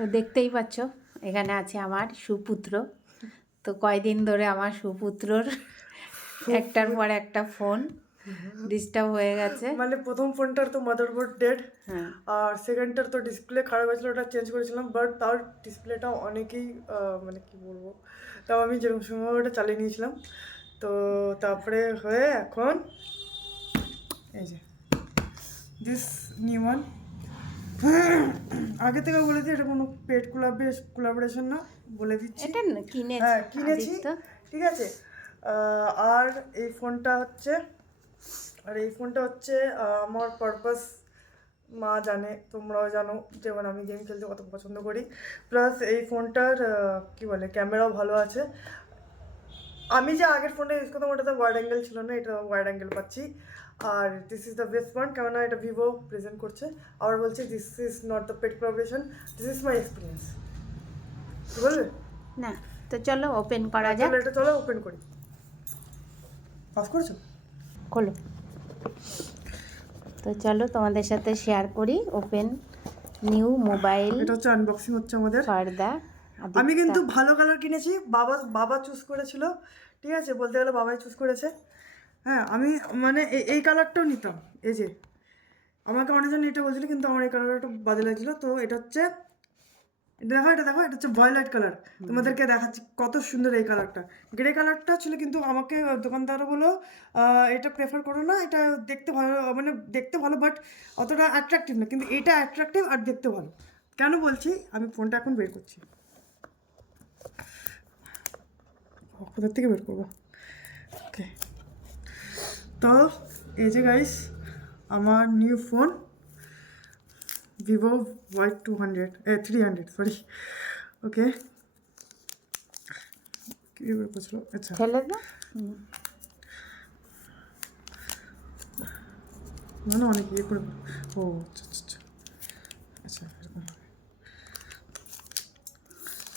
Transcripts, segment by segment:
তো দেখতেই পাচ্ছ এখানে আছে আমার সুপুত্র। তো কয়দিন ধরে আমার সুপুত্রর একটার পর একটা ফোন ডিস্টার্ব হয়ে গেছে। মানে প্রথম ফোনটার তো মাদারবোর্ড ডেড, হ্যাঁ, আর সেকেন্ডটার তো ডিসপ্লে খারাপ হয়েছিল, ওটা চেঞ্জ করেছিলাম, বাট তার ডিসপ্লেটা অনেকেই মানে কি বলবো, তাও আমি যেরকম সময় ওটা চালিয়ে নিয়েছিলাম। তো তারপরে হয়ে এখন এই যে দিস নিউ ওয়ান। আগে থেকে বলে দিই এটা কোনো পেড কোলাবোরেশন না, বলে দিচ্ছি। এটা কিনেছি। হ্যাঁ কিনেছি, আদিত্য। ঠিক আছে। আর এই ফোনটা হচ্ছে আমার পারপাস মা জানে, তোমরাও জানো, যেমন আমি গেম খেলতে কত পছন্দ করি। প্লাস এই ফোনটার কি বলে ক্যামেরাও ভালো আছে। আমি যে আগের ফোনটা ইউজ করতাম ওটাতে ওয়াইড অ্যাঙ্গেল ছিল না, এটা ওয়াইড অ্যাঙ্গেল পাচ্ছি। আর this is the best one, কেননা এটা ভিভো প্রেজেন্ট করছে। আবার বলছে this is not the paid collaboration, this is my experience. কি বলবে? না, তো চলো ওপেন করা যাক। তাহলে এটা চলো ওপেন করি। অফ করেছো? খোলো। তো চলো তোমাদের সাথে শেয়ার করি ওপেন নিউ মোবাইল এটা হচ্ছে আনবক্সিং হচ্ছে আমাদের। ফর দ্য আমি কিন্তু ভালো কালার কিনেছি, বাবা চুজ করেছিল, ঠিক আছে, বলতে গেলে বাবাই চুজ করেছে। হ্যাঁ আমি মানে এই কালারটাও নিতাম, এই যে আমাকে অনেকজন এটা বলছিল, কিন্তু আমার এই কালারটা বাজে লাগছিল। তো এটা হচ্ছে এটা হচ্ছে ভয়লেট কালার। তোমাদেরকে দেখাচ্ছি কত সুন্দর এই কালারটা। গ্রে কালারটা ছিল, কিন্তু আমাকে দোকানদারও বলো এটা প্রেফার করো না, এটা দেখতে ভালো, মানে দেখতে ভালো বাট অতটা অ্যাট্রাকটিভ না, কিন্তু এটা অ্যাট্রাকটিভ আর দেখতে ভালো। কেন বলছি, আমি ফোনটা এখন বের করছি। কোথার থেকে বের করবো? ওকে, তো এই যে গাইস আমার new phone Vivo Y300, sorry. Okay, কী বের করছিল? আচ্ছা, ফেলে দাও। মানে অনেক ইয়ে করে, ও আচ্ছা আচ্ছা আচ্ছা এরকম হবে।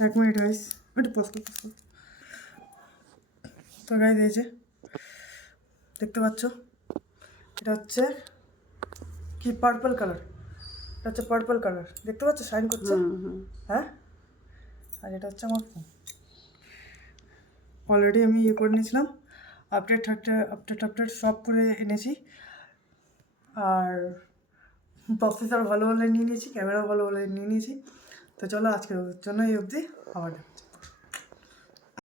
এক মিনিট গাইস, একটু পজ কর। তো গাইস এই যে দেখতে পাচ্ছ, এটা হচ্ছে কি পার্পল কালার, এটা হচ্ছে পার্পল কালার, দেখতে পাচ্ছ শাইন করছে। হ্যাঁ, আর এটা হচ্ছে আমার ফোন। অলরেডি আমি ইয়ে করে নিয়েছিলাম, আপডেট সব করে এনেছি। আর প্রসেসর ভালো ভালো নিয়ে নিয়েছি, ক্যামেরা ভালো ভালো নিয়ে নিয়েছি। তো চলো আজকের জন্য এই অবধি, আবার